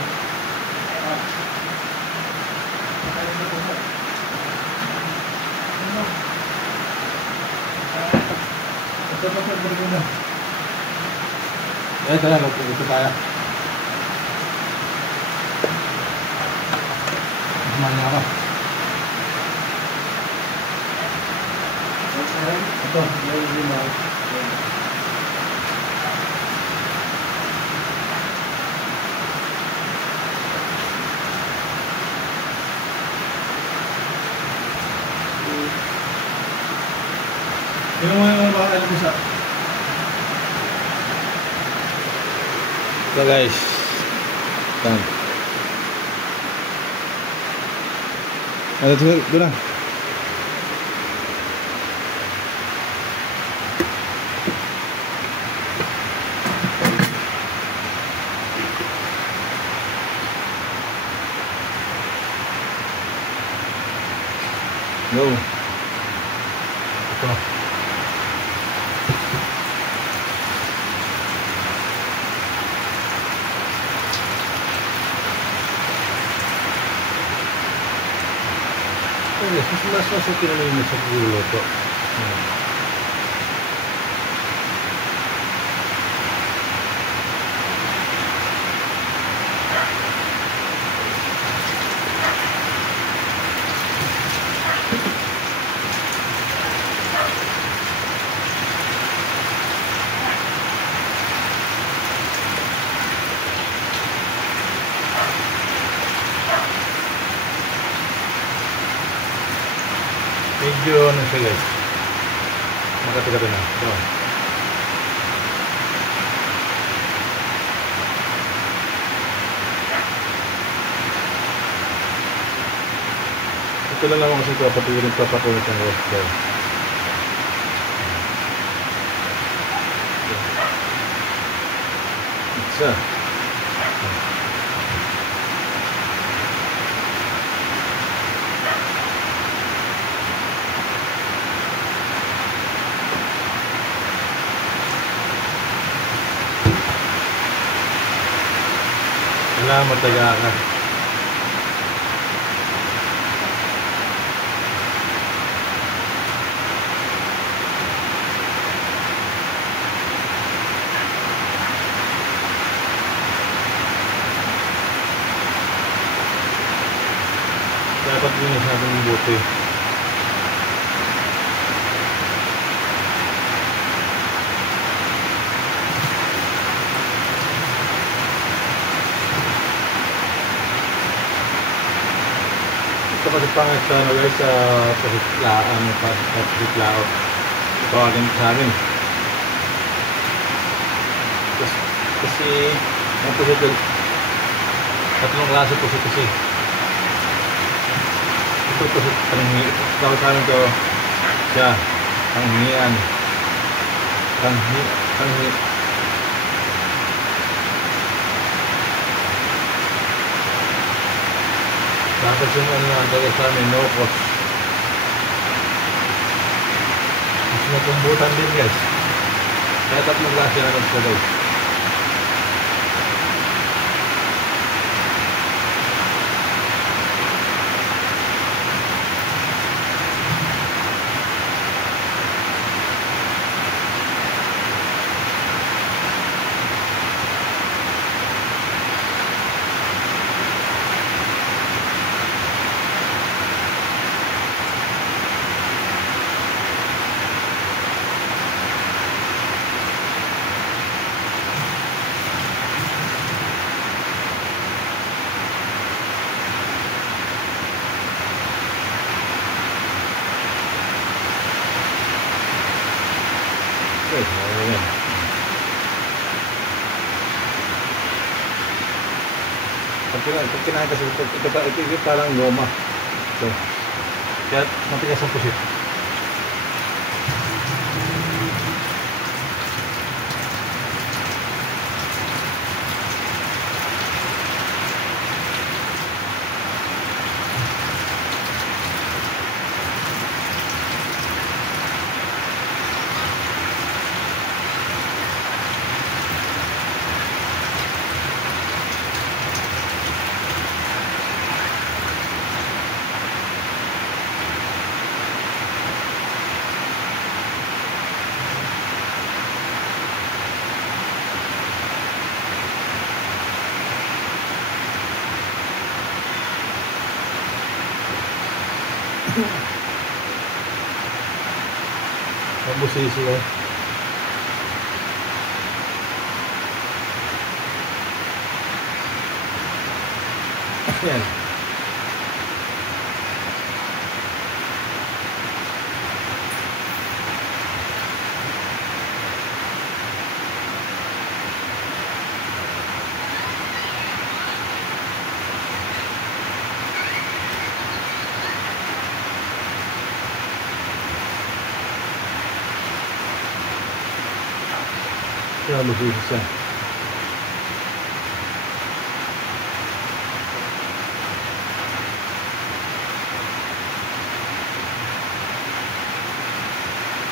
Ito lang, ito tayo. Kumanya ka. Ito, may lima. Yung mga baka alam ko sa... So guys, yan. Ano ito? Doon na. Go. Ito. Mas masuk na yung sa gulo to. Medyo ano siya guys, makati-kati na. So, ito lang naman kasi ito, papatuloy ng roster. Isa. Salamat taga ka. Dapat yun yung sabi ng buti. Ito kasi pangit sa ano guys, sa pasitlaot. Tawagin sa amin. Kasi ang pusit, tatlong klase pusit kasi. Ito pusit, tawag sa amin ito siya, panghingian. Tapos yung ano na tawag sa amin, no cost. Mas natumbutan din guys. Kaya tatlong klase na lang siya guys. Okay, ayan. Pag kinain kasi ito parang goma. So, kaya matigas ang pusit. Mabusisi sila. Ayan. siya, busisi siya.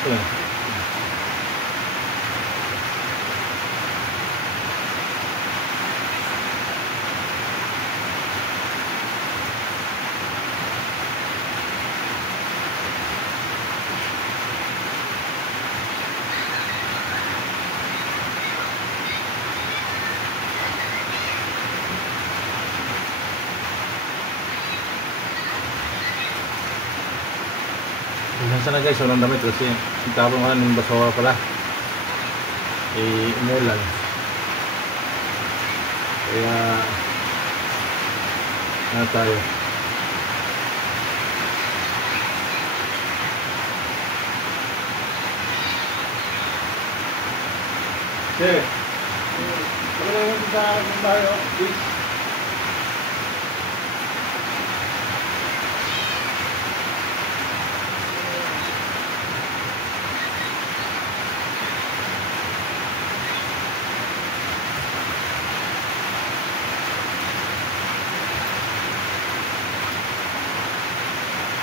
Ayan. Minsan na guys, walang damit kasi itapon ka ng basura pala. Umulan. Kaya ano tayo? Sir, wala naman sa akin tayo, please.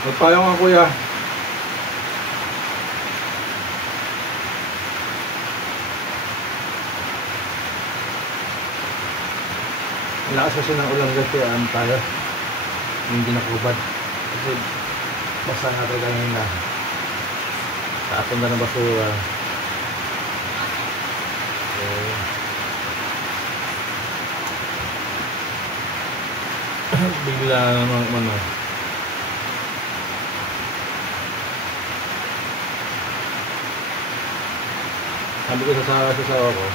Magpayo nga kuya. Lakas kasi ng ulang guys kaya tayo. Hindi nakubad. Kasi basa nga tayo kanina. Taapon na ng basura. Bigla naman ano. Sabi ko sa sasawa ko,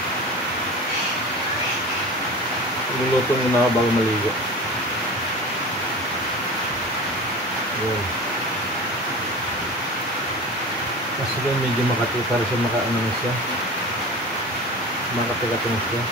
iluluto muna ako bago maligo. Yun. Kasi doon medyo makati, para siya makaano na siya. Makatigat na siya.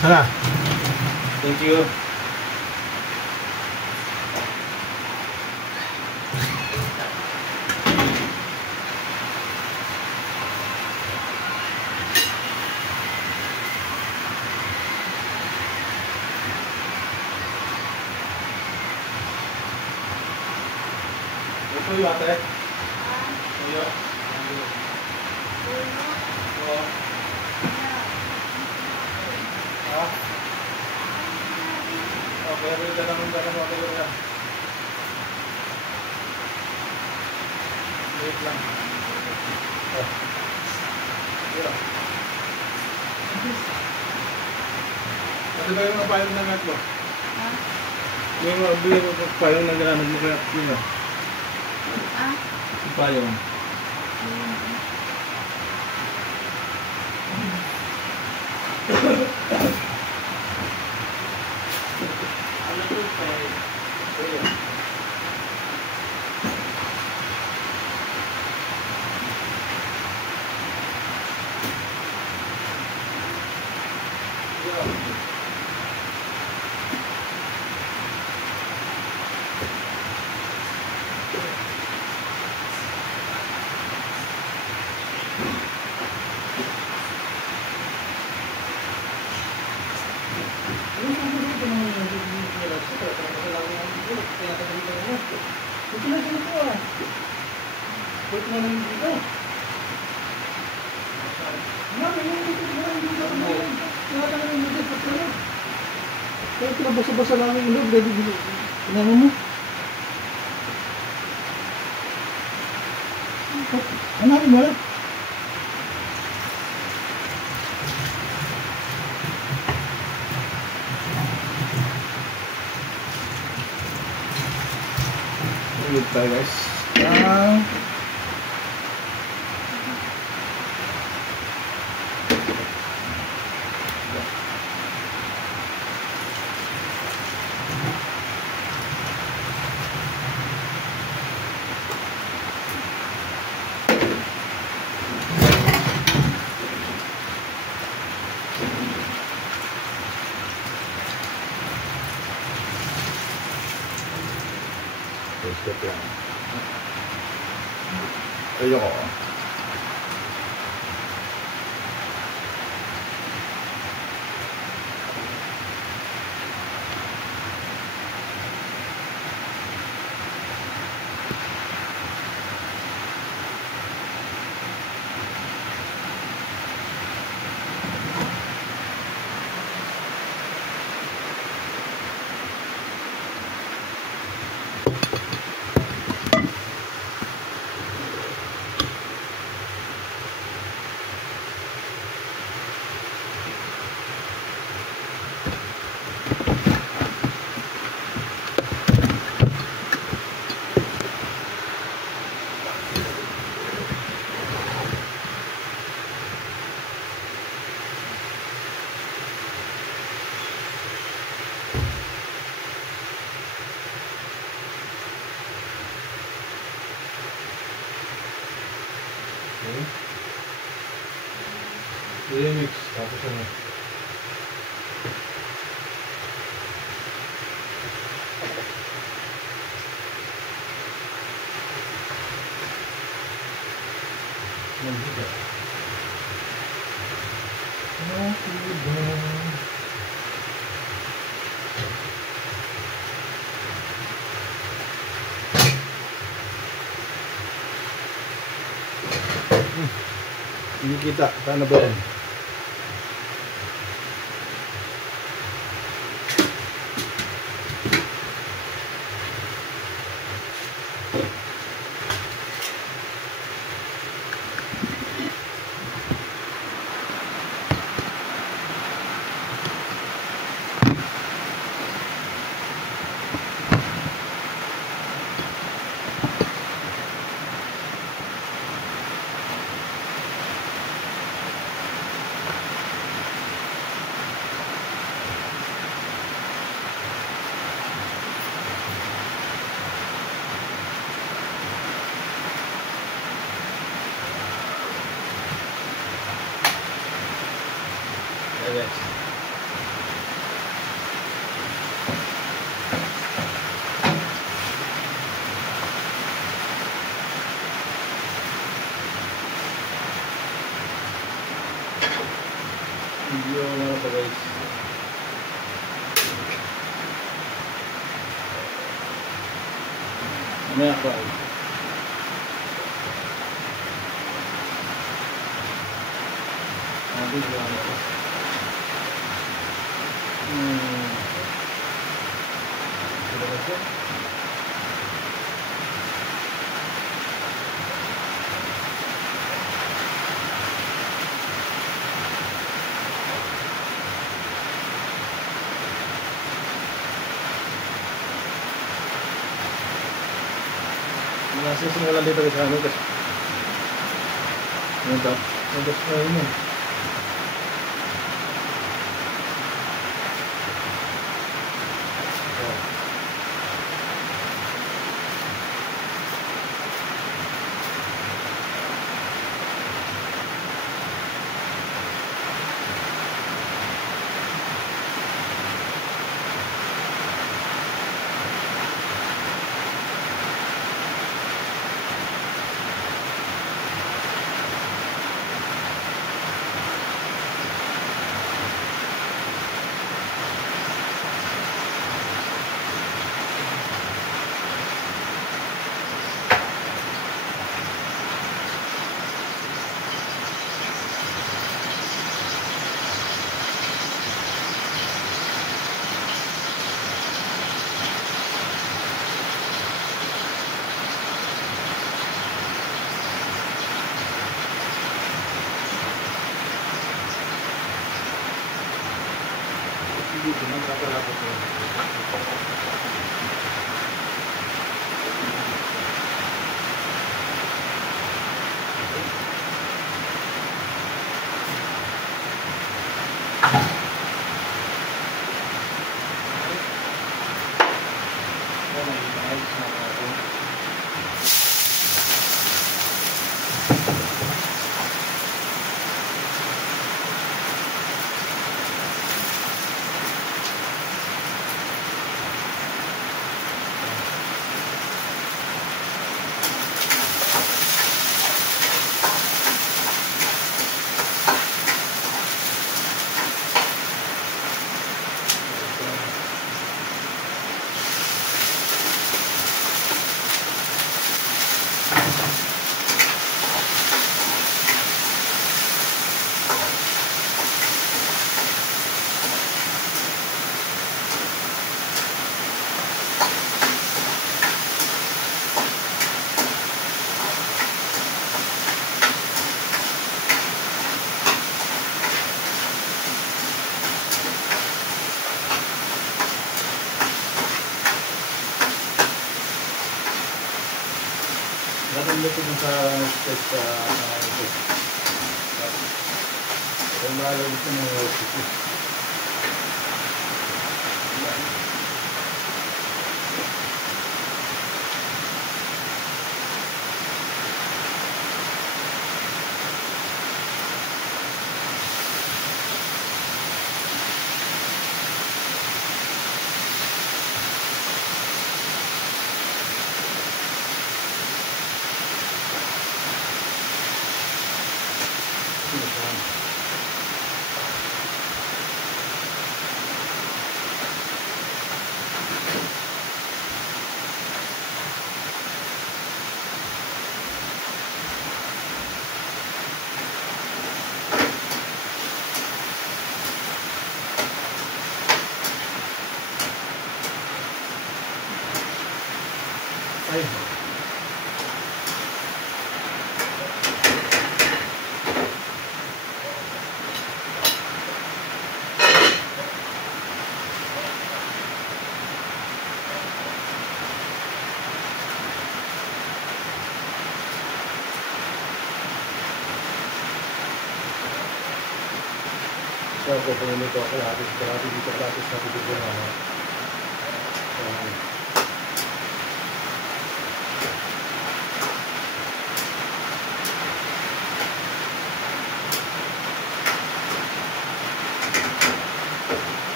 Sana. Thank you. Tuyo ate. Ah, Tuyo. ulo. Oo. Ha? Okay, rin ka naman ka naman kayo na. Wait lang. Oh. Yeah. Kasi ba yung mga payong ng netlo? Ha? Yung mga payong ng ganang mo kaya yun ah. Ah? Yung payong. Ano to, pwede? Tuyo. Kaya pinabasa-basa namin yung loob, dahil pinangan mo. Hanapin mo lang. Tulog tayo guys. Step lang. Ayoko. Remix. Tapos ano? Nandito. Hindi kita. Paano ba yan? Okay. Video mga pa guys. Mamaya pa. Nasisimulan dito sa amin kasi Nagdas na yun. Dito nang kakalapot ko. Natulog ko sa stress sa ito. Kung mahalog ito ng ito. Ay. So, kukunin ko ako lahat dito na.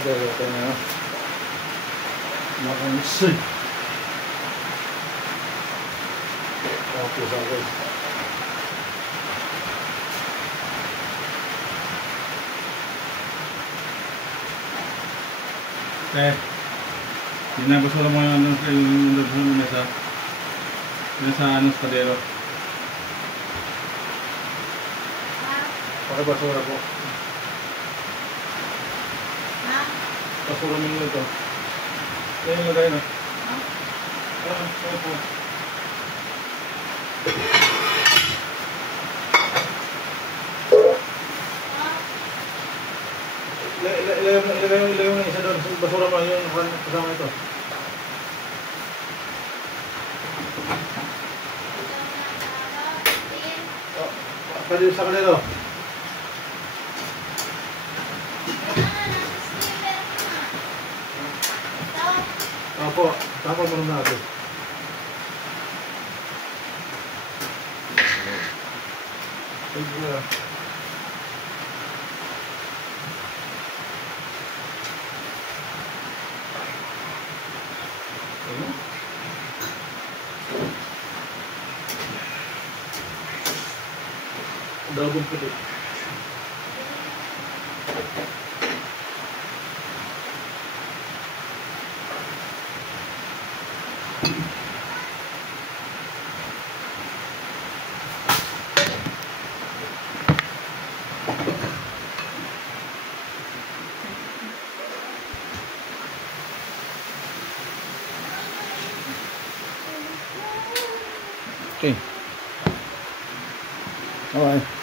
Ito na. Makansin. Tapos ako. Ginabos ko lang mo yung mesa. Yung sa ano, sa kadero. Pakibasura po. Ha? Basura ninyo ito. Yan yung lagay na. Ha? Ano po. Ilagay mo na isa doon. Basura mo yung kasama ito. Pwede sa kanilo. Opo, tapos mo natin. Thank you. Double puti. Okay. All right.